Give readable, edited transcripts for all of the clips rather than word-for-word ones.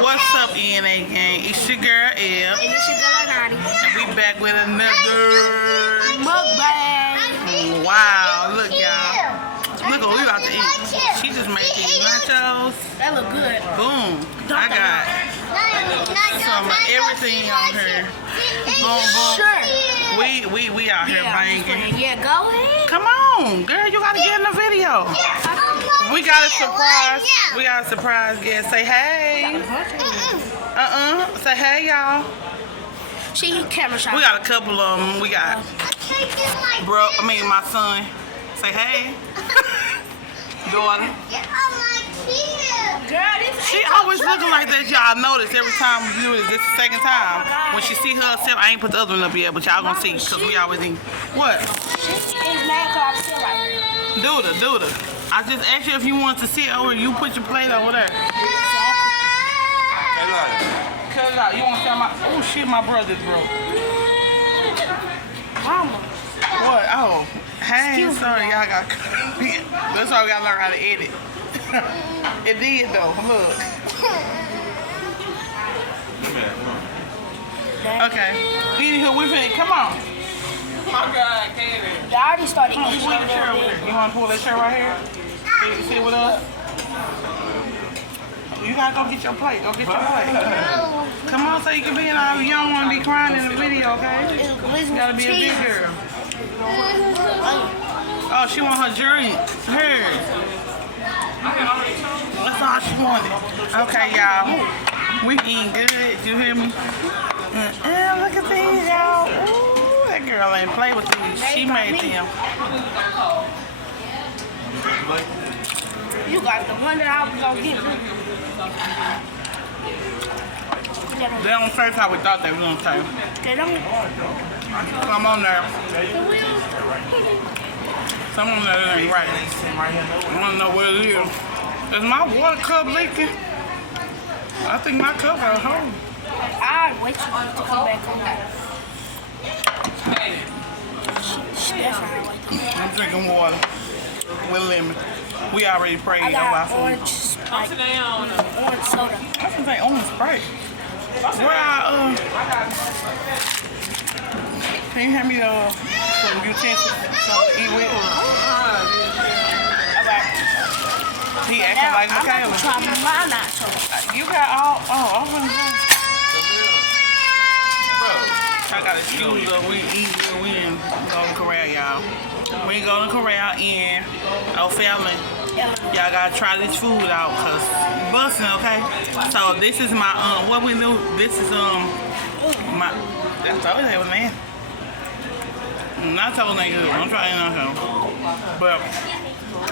What's up, ENA gang? It's your girl, Elle. And it's your girl, Nani. And we back with another mukbang. Wow, look, y'all. Look what we about to eat. She just made these nachos. That look good. Boom. I got some everything on here. Boom, boom. Sure. We out here banging. Yeah, go ahead. Come on, girl. You gotta get in the video. We got a surprise. We got a surprise guest. Say hey. Say hey, y'all. She camera shot. We got a couple of them. We got my son. Say hey. Daughter. She always looking like that. Y'all notice every time we do it. This is the second time. When she see herself, I ain't put the other one up yet, but y'all gonna see because we always eat. What? She's mad because I'm still right here. Do the. I just asked you if you want to sit over. You put your plate over there. Cut it out. You want to tell my? Oh shit, my brother's broke. Mama. What? Oh, hey, sorry, y'all got. That's why we gotta learn how to edit. It did though. Look. Okay. Anywho, we finna. Come on. My God, Katie. I already started eating. You want to pull that chair right here? So you can sit with us? You gotta go get your plate. Go get your plate. Come on, so you can be in our. You don't want to be crying in the video, okay? You gotta be a big girl. Oh, she want her drink. Hers. That's all she wanted. Okay, y'all. We eating good. You hear me? Look at these, y'all. Ooh, that girl ain't play with these. She made them. You got the one that I was gonna get. They don't taste how we thought they were gonna taste. They don't. Come on there. Some of them that ain't right. I wanna know what it is. Is my water cup leaking? I think my cup at home. I'll wait for you to come back home. She definitely like I'm drinking water with lemon. We already prayed. I got orange Sprite. Orange soda. I can say orange Sprite. Where can you hand me some utensils to eat with? He acting like Michaela. I'm try my nachos. You got all. Oh, I'm gonna go. I got a shoes up. We eat. We ain't going to corral, y'all. We ain't going to corral in family. Y'all gotta try this food out, cause busting, okay? So this is my what we do. This is my. That's all they was man. Not told they good. I'm trying not to. But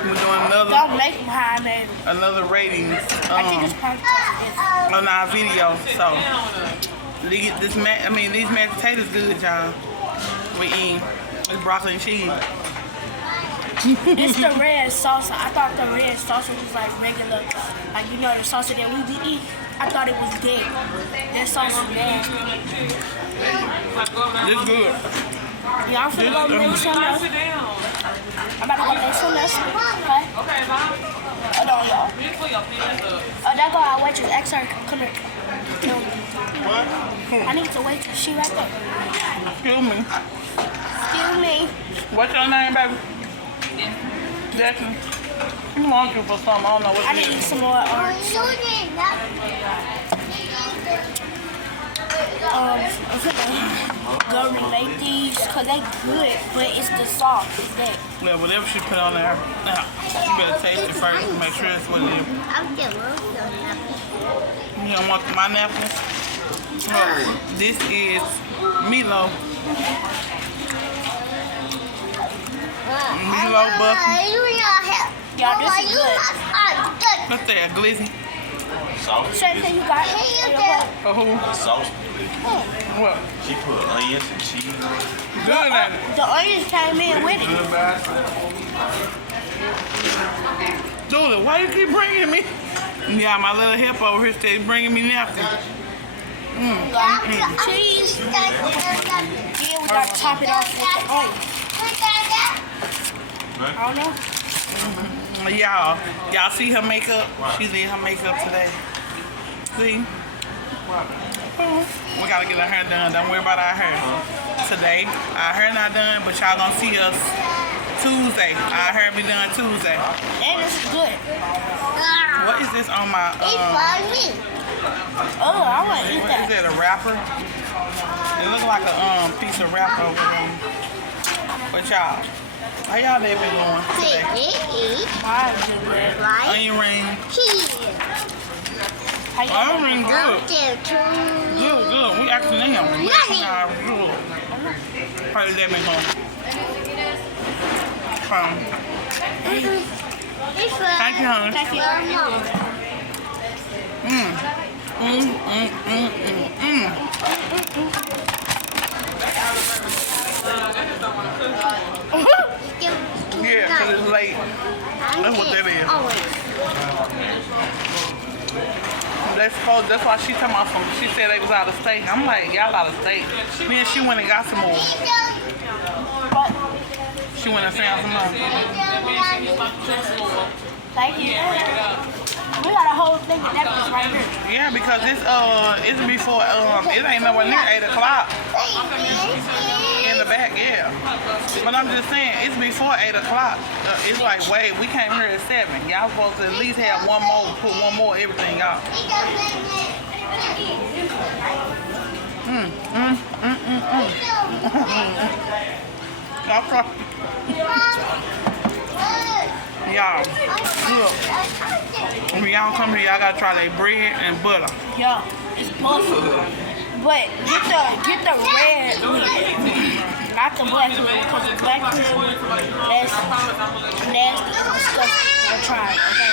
we're doing another. Don't make them high, man. Another rating on our video. So these mashed potatoes good, y'all. We eat. It's broccoli and cheese. It's the red salsa. I thought the red salsa was like regular, like you know the salsa that we eat. I thought it was dead. That salsa is bad. It's good. Y'all finna go make some else. I'm about to go make some else. Okay? Hold on, y'all. Oh, that go our waitress. Ask her. Come here. I need to wait. She right there. Excuse me. Excuse me. What's your name, baby? Jackson. You want you for something? I don't know what I it need is. some more orange. I'm gonna go remake these because they good, but it's the sauce. It's that. Yeah, whatever she put on there, you better taste it first to make sure it's what it is. You don't want my napkins? Look, this is meatloaf. Meatloaf buffalo. Y'all, this is good. What's that, glizzy? Sauce. Same thing you got. For who? Sauce. What? She put onions and cheese. Good at it. The onions came in with it. Julie, why you keep bringing me? Yeah, my little help over here stays bringing me napkins. Cheese. Yeah, we gotta top it off with the onions. I don't know. Y'all see her makeup? She did her makeup today. See? We gotta get our hair done. Don't worry about our hair. Today, our hair not done, but y'all gonna see us Tuesday. Our hair be done Tuesday. And this is good. What is this on my Oh, I want to eat what is that. that, a wrapper? It looks like a piece of wrapper over there. But y'all, how y'all day been going today? Mine is good. Onion ring. How y'all Onion ring good. doing? Good. We actually in here. We actually are good. How your day been going? Thank you, honey. Thank you. Yeah, because it's late. That's what that is. That's why she talking about some. She said they was out of state. I'm like, y'all out of state. Then she went and got some more. She went and found some more. Thank you. We got a whole thing of napkins right here. Yeah, because it's before it ain't nowhere near 8 o'clock in the back, yeah. But I'm just saying it's before 8 o'clock. It's like wait, we came here at 7. Y'all supposed to at least have one more, put one more everything out. Y'all, look. When y'all come here, y'all gotta try their bread and butter. Yeah, it's butter. But get the red meat, not the black meat, because the black meat that's nasty and disgusting. Don't try it, okay?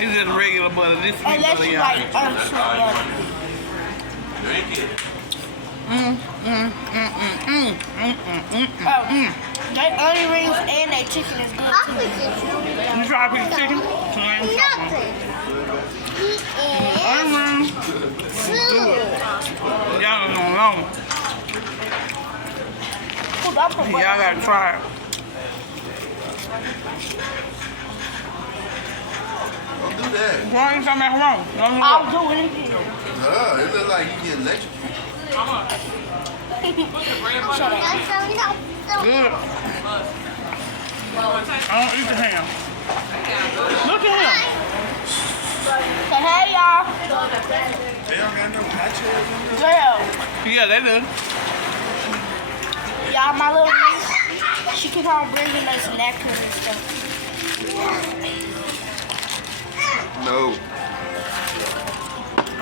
It's just regular butter. This is Unless butter, you y'all. like unsweet butter. Their onion rings and their chicken is good too. You try a piece of chicken? Y'all don't know. Y'all gotta try it. Don't do that. Why ain't something wrong? I'll do anything. It look like you get electrocuted. Shut up. Good. I don't eat the ham. Look at him. Say hey y'all. They don't got no nachos in there. Girl. Yeah, they do. Y'all, my little niece, she keep on bringing us napkins and stuff. No.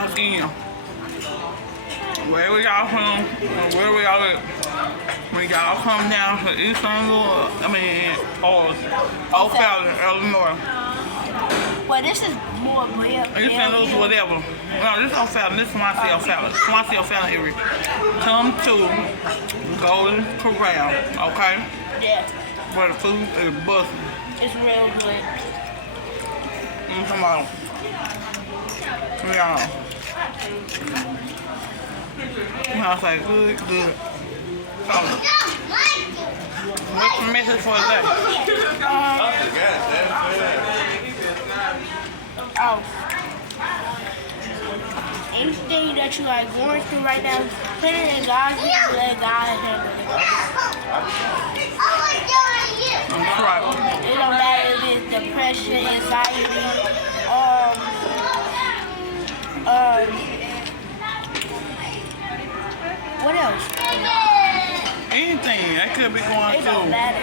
Again. Wherever y'all from, wherever y'all at, when y'all come down to East St. Louis, or O'Fallon, Illinois. Well, this is more real. East St. Louis, whatever. No, this O'Fallon. This is Swansea O'Fallon. Swansea O'Fallon area. Come to Golden Corral, okay? Yeah, Where the food is busting. it's real good. Come on. Yeah. I was like, good. What's the message for today? Oh. Anything that you like going through right now, put it in God's hands and let God handle it. That's right. It don't matter if it's depression, anxiety, what else? Anything that could be going It don't through. matter.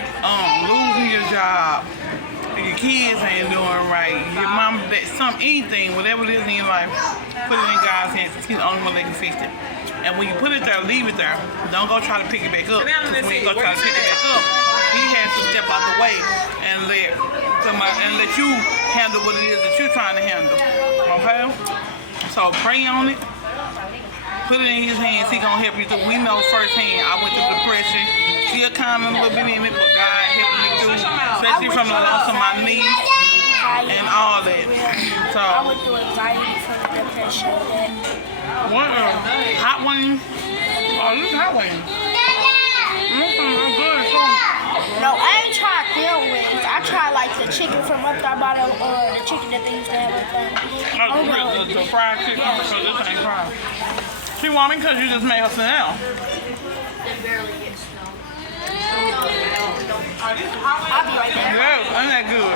Losing your job, your kids ain't doing right, your mom, anything, whatever it is in your life, put it in God's hands. He's the only one that can fix it. And when you put it there, leave it there. Don't go try to pick it back up. Because when you go try to pick it back up, He has to step out the way and let you handle what it is that you're trying to handle. Okay? So pray on it. Put it in His hands. He gonna help you through. We know firsthand. I went through depression. Still kind of a little bit in it, but God helped me through. Especially from the loss of my niece and all that. So I went through anxiety from the depression. what hot wings? Oh, this is hot wings. I'm good too. No, I ain't tried them wings. I tried like the chicken from up there by the chicken that they used to have up there. The fried chicken, because this ain't fried. She want me because you just made her sit down. I'll be right there. Yeah, ain't that good?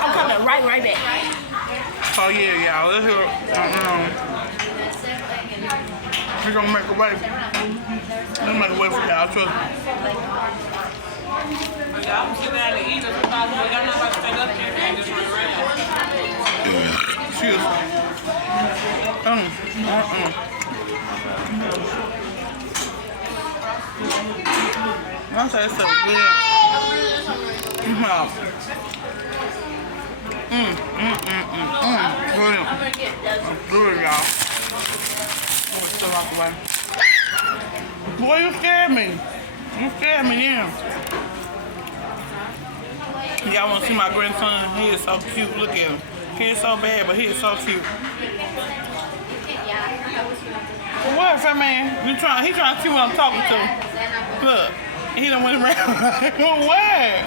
I'm coming right back. Oh yeah, y'all. Let's hear. We're gonna make a way. Let's make a way for y'all. Trust me. I'm sitting down to eat. That's what I'm about to stand up here and just run around. Cheers. I say it's so good. Brilliant. Good, y'all. I'm gonna still out the way. Boy, you scared me. You scared me, yeah. Y'all wanna see my grandson? He is so cute. Look at him. He is so bad, but he is so cute. What, fat man? He trying to see what I'm talking to. Look, he done went around. What?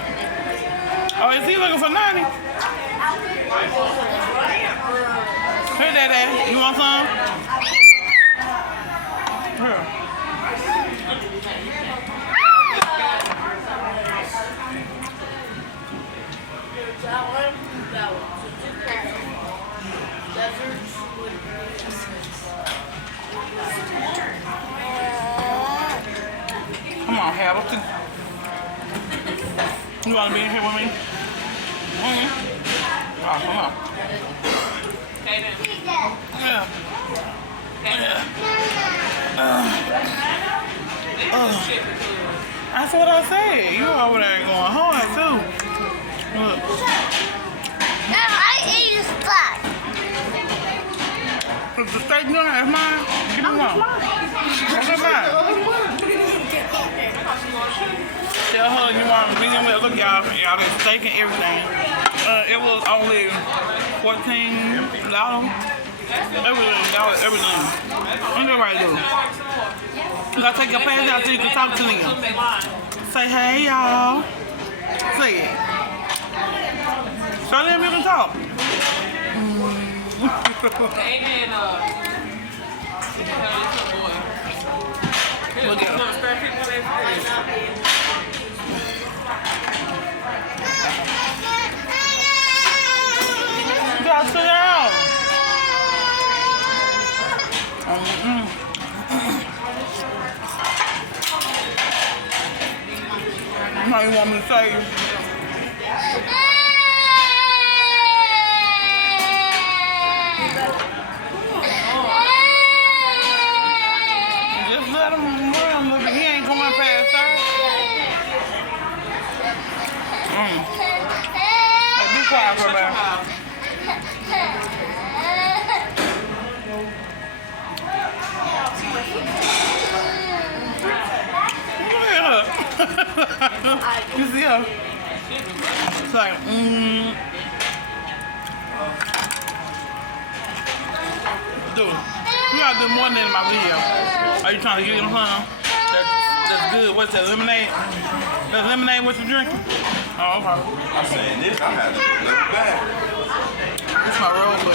Oh, is he looking for 90? Here, Daddy. You want some? Here. Come on, Hamilton. You want to be in here with me? Oh, come on. Yeah. That's what I said. You over there going hard too. Look. Now I eat a spot. Is the steak done? That's mine? Give me one. What's mine? Tell her you want medium well. Look, y'all, there's steak and everything. It was only $14. Everything. I'm good right there. You gotta take your pants out so you can talk to them. Say, hey, y'all. Say it. Show them you can talk. Amen. Look at him. You gotta sit down. Now you want me to say just let him run, look, he ain't going past her. Hey, be quiet for a minute. You see her? It's like, Dude, you gotta do more than in my video. Are you trying to get him some? That's good. What's that, lemonade? That lemonade what you drinking? Oh, okay. I'm saying this, I had to look back. It's my roll, but